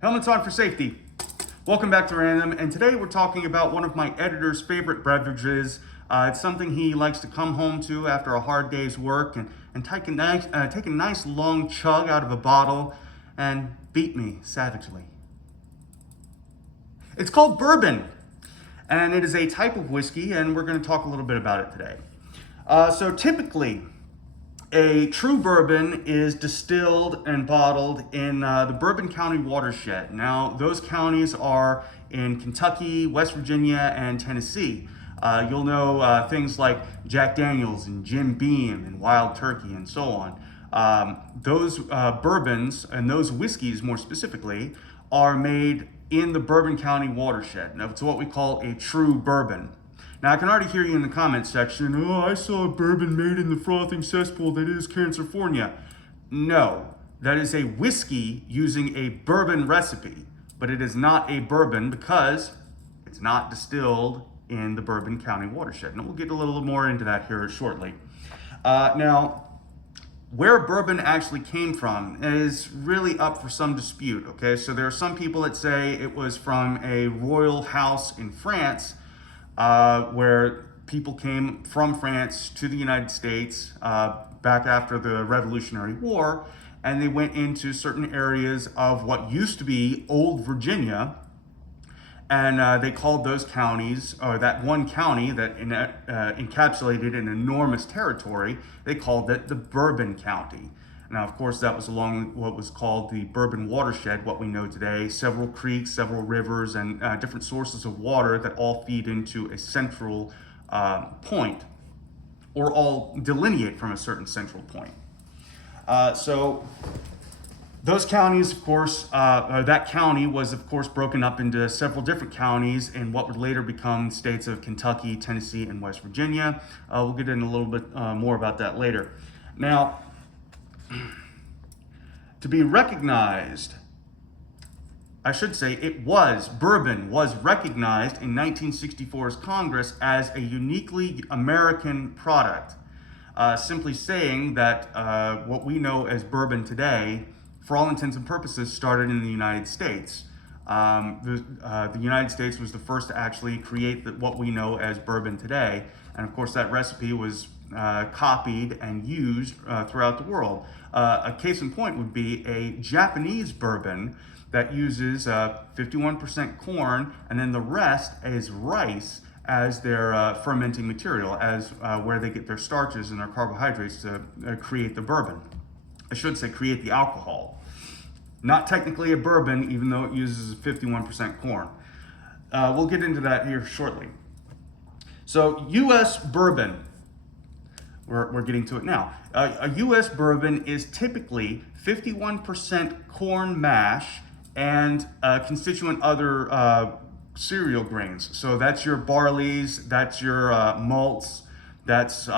Helmets on for safety. Welcome back to Random, and today we're talking about one of my editor's favorite beverages. It's something he likes to come home to after a hard day's work and take a nice long chug out of a bottle and beat me savagely. It's called bourbon, and it is a type of whiskey, and we're going to talk a little bit about it today. So typically, a true bourbon is distilled and bottled in the Bourbon County watershed. Now, those counties are in Kentucky, West Virginia, and Tennessee. You'll know things like Jack Daniels and Jim Beam and Wild Turkey and so on. Those bourbons and those whiskeys, more specifically, are made in the Bourbon County watershed. Now, it's what we call a true bourbon. Now, I can already hear you in the comments section, oh, I saw a bourbon made in the frothing cesspool that is California. No, that is a whiskey using a bourbon recipe, but it is not a bourbon because it's not distilled in the Bourbon County watershed. And we'll get a little more into that here shortly. Now, where bourbon actually came from is really up for some dispute, okay? So there are some people that say it was from a royal house in France, where people came from France to the United States back after the Revolutionary War, and they went into certain areas of what used to be Old Virginia, and they called those counties, or that one county that encapsulated an enormous territory, they called it the Bourbon County. Now, of course, that was along what was called the Bourbon watershed, what we know today, several creeks, several rivers, and different sources of water that all feed into a central point, or all delineate from a certain central point. So those counties, of course, that county was, of course, broken up into several different counties in what would later become states of Kentucky, Tennessee, and West Virginia. We'll get in a little bit more about that later. Now, to be recognized, I should say bourbon was recognized in 1964's Congress as a uniquely American product, simply saying that what we know as bourbon today, for all intents and purposes, started in the United States. The United States was the first to actually create what we know as bourbon today, and of course that recipe was copied and used throughout the world. A case in point would be a Japanese bourbon that uses 51% corn, and then the rest is rice as their fermenting material, as where they get their starches and their carbohydrates to create the bourbon. I should say create the alcohol. Not technically a bourbon, even though it uses 51% corn. We'll get into that here shortly. So, U.S. bourbon. We're getting to it now. A U.S. bourbon is typically 51% corn mash and constituent other cereal grains. So that's your barleys, that's your malts, that's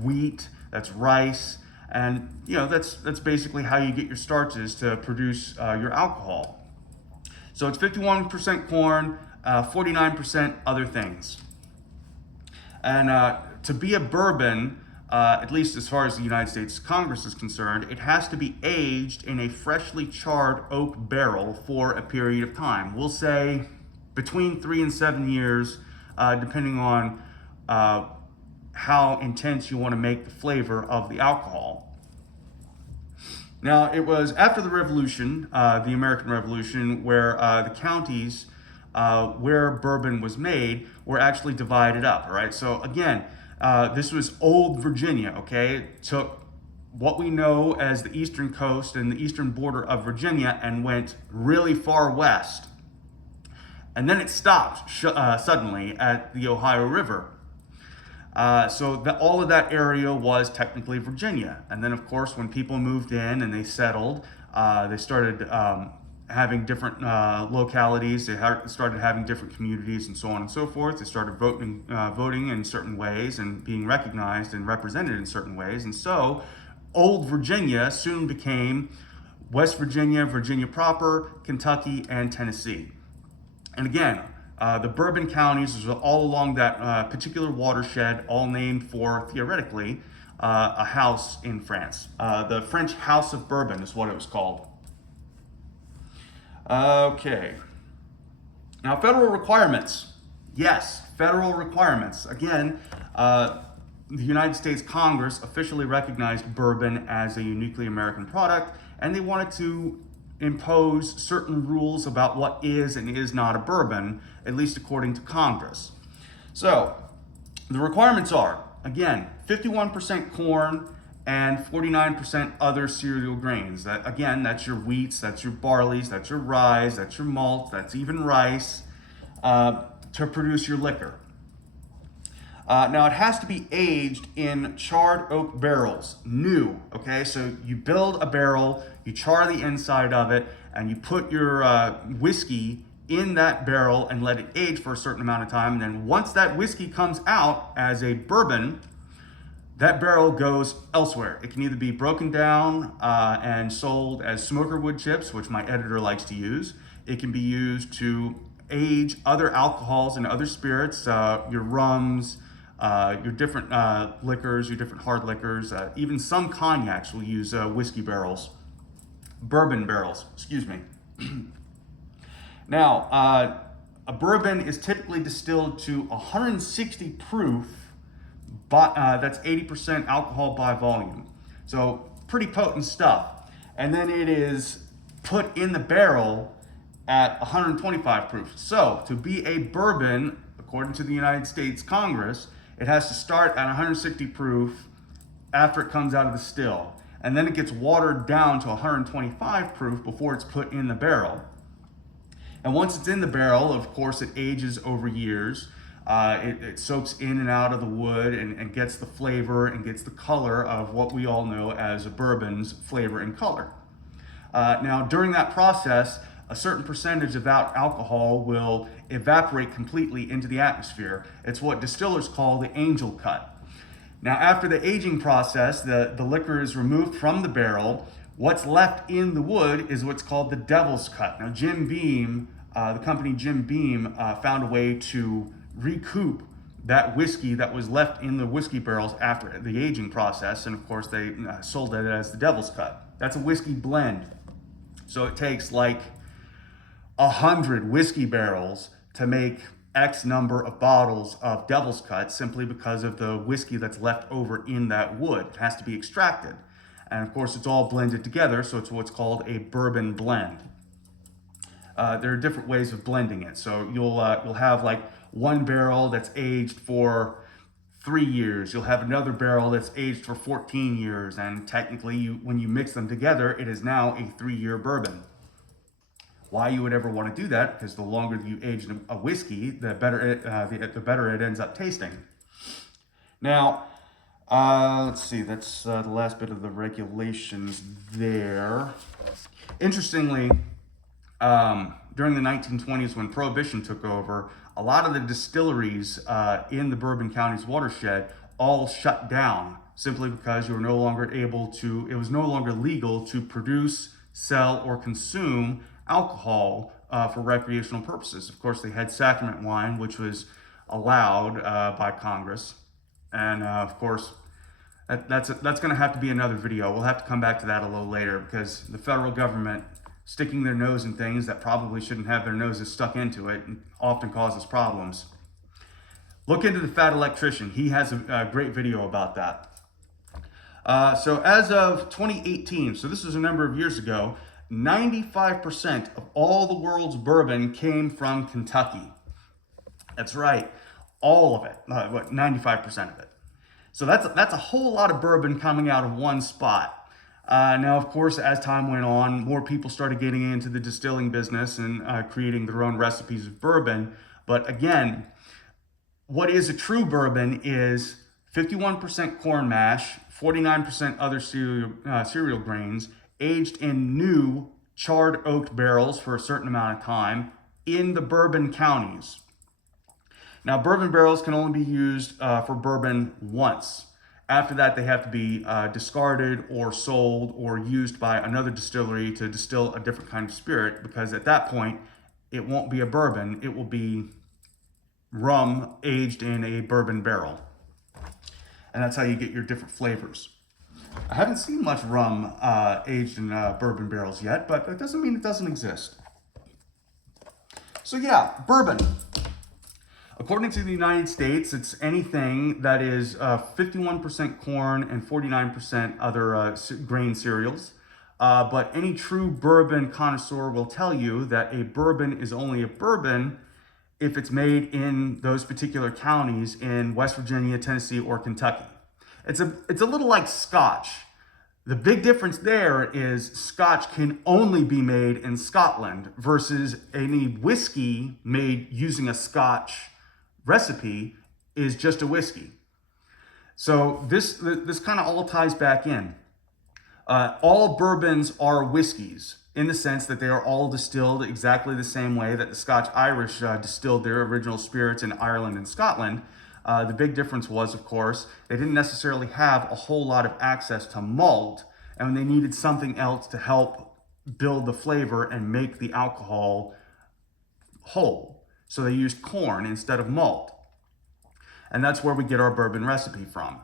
wheat, that's rice, and that's basically how you get your starches to produce your alcohol. So it's 51% corn, 49% other things. And to be a bourbon, at least as far as the United States Congress is concerned, it has to be aged in a freshly charred oak barrel for a period of time. We'll say between 3 and 7 years, depending on how intense you want to make the flavor of the alcohol. Now, it was after the Revolution, the American Revolution, where the counties where bourbon was made were actually divided up, all right? So again, this was Old Virginia, okay? It took what we know as the eastern coast and the eastern border of Virginia and went really far west. And then it stopped suddenly at the Ohio River. So all of that area was technically Virginia. And then, of course, when people moved in and they settled, they started having different localities. They started having different communities and so on and so forth. They started voting in certain ways and being recognized and represented in certain ways. And so Old Virginia soon became West Virginia, Virginia proper, Kentucky, and Tennessee. And again, the Bourbon counties are all along that particular watershed, all named for, theoretically, a house in France. The French House of Bourbon is what it was called. Okay. Now, federal requirements. Yes, federal requirements. Again, the United States Congress officially recognized bourbon as a uniquely American product, and they wanted to impose certain rules about what is and is not a bourbon, at least according to Congress. So, the requirements are, again, 51% corn and 49% other cereal grains. Again, that's your wheats, that's your barleys, that's your rye, that's your malt, that's even rice, to produce your liquor. Now it has to be aged in charred oak barrels, new, okay? So you build a barrel, you char the inside of it, and you put your whiskey in that barrel and let it age for a certain amount of time. And then once that whiskey comes out as a bourbon, that barrel goes elsewhere. It can either be broken down and sold as smoker wood chips, which my editor likes to use. It can be used to age other alcohols and other spirits, your rums, your different liquors, your different hard liquors. Even some cognacs will use whiskey barrels, bourbon barrels, excuse me. Now, a bourbon is typically distilled to 160 proof, that's 80% alcohol by volume. So pretty potent stuff. And then it is put in the barrel at 125 proof. So to be a bourbon, according to the United States Congress, it has to start at 160 proof after it comes out of the still. And then it gets watered down to 125 proof before it's put in the barrel. And once it's in the barrel, of course, it ages over years. It soaks in and out of the wood and gets the flavor and gets the color of what we all know as a bourbon's flavor and color. Now, during that process, a certain percentage of that alcohol will evaporate completely into the atmosphere. It's what distillers call the angel cut. Now, after the aging process, the liquor is removed from the barrel. What's left in the wood is what's called the devil's cut. Now, Jim Beam, the company Jim Beam, found a way to recoup that whiskey that was left in the whiskey barrels after the aging process, and of course they sold it as the devil's cut. That's a whiskey blend. So it takes like 100 whiskey barrels to make X number of bottles of devil's cut, simply because of the whiskey that's left over in that wood. It has to be extracted. And of course, it's all blended together, so it's what's called a bourbon blend. There are different ways of blending it. So you'll have like one barrel that's aged for 3 years. You'll have another barrel that's aged for 14 years. And technically, when you mix them together, it is now a 3-year bourbon. Why you would ever want to do that? Because the longer you age a whiskey, the better it ends up tasting. Now, let's see. That's the last bit of the regulations there. Interestingly, during the 1920s, when Prohibition took over, a lot of the distilleries in the Bourbon County's watershed all shut down, simply because you were no longer able to. It was no longer legal to produce, sell, or consume alcohol for recreational purposes. Of course, they had sacrament wine, which was allowed by Congress, and of course, that's going to have to be another video. We'll have to come back to that a little later, because the federal government sticking their nose in things that probably shouldn't have their noses stuck into it often causes problems. Look into the Fat Electrician. He has a great video about that. So as of 2018, so this was a number of years ago, 95% of all the world's bourbon came from Kentucky. That's right, all of it, 95% of it. So that's a whole lot of bourbon coming out of one spot. Now, of course, as time went on, more people started getting into the distilling business and creating their own recipes of bourbon. But again, what is a true bourbon is 51% corn mash, 49% other cereal grains, aged in new charred oak barrels for a certain amount of time in the bourbon counties. Now, bourbon barrels can only be used for bourbon once. After that, they have to be discarded or sold or used by another distillery to distill a different kind of spirit, because at that point, it won't be a bourbon, it will be rum aged in a bourbon barrel. And that's how you get your different flavors. I haven't seen much rum aged in bourbon barrels yet, but that doesn't mean it doesn't exist. So yeah, bourbon. According to the United States, it's anything that is 51% corn and 49% other grain cereals. But any true bourbon connoisseur will tell you that a bourbon is only a bourbon if it's made in those particular counties in West Virginia, Tennessee, or Kentucky. It's a little like Scotch. The big difference there is Scotch can only be made in Scotland versus any whiskey made using a Scotch recipe is just a whiskey. So this kind of all ties back in. All bourbons are whiskeys in the sense that they are all distilled exactly the same way that the Scotch-Irish distilled their original spirits in Ireland and Scotland. The big difference was, of course, they didn't necessarily have a whole lot of access to malt, and they needed something else to help build the flavor and make the alcohol whole. So they used corn instead of malt. And that's where we get our bourbon recipe from.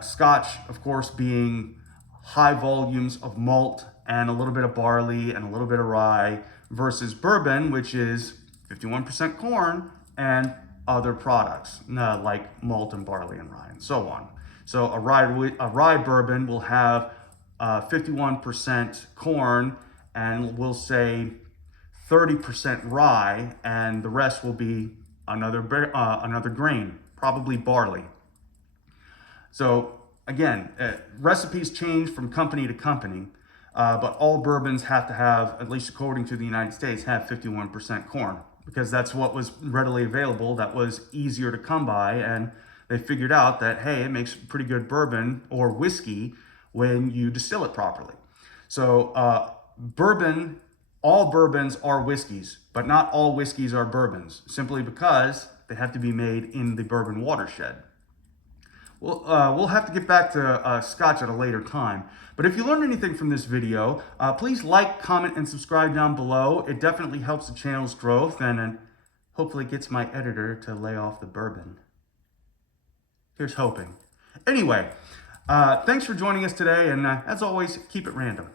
Scotch, of course, being high volumes of malt and a little bit of barley and a little bit of rye, versus bourbon, which is 51% corn and other products like malt and barley and rye and so on. So a rye bourbon will have 51% corn and we'll say 30% rye, and the rest will be another grain, probably barley. So again, recipes change from company to company, but all bourbons have to have, at least according to the United States, have 51% corn, because that's what was readily available, that was easier to come by, and they figured out that, hey, it makes pretty good bourbon or whiskey when you distill it properly. So bourbon, all bourbons are whiskeys, but not all whiskeys are bourbons, simply because they have to be made in the bourbon watershed. We'll have to get back to Scotch at a later time. But if you learned anything from this video, please like, comment, and subscribe down below. It definitely helps the channel's growth and hopefully gets my editor to lay off the bourbon. Here's hoping. Anyway, thanks for joining us today, and as always, keep it random.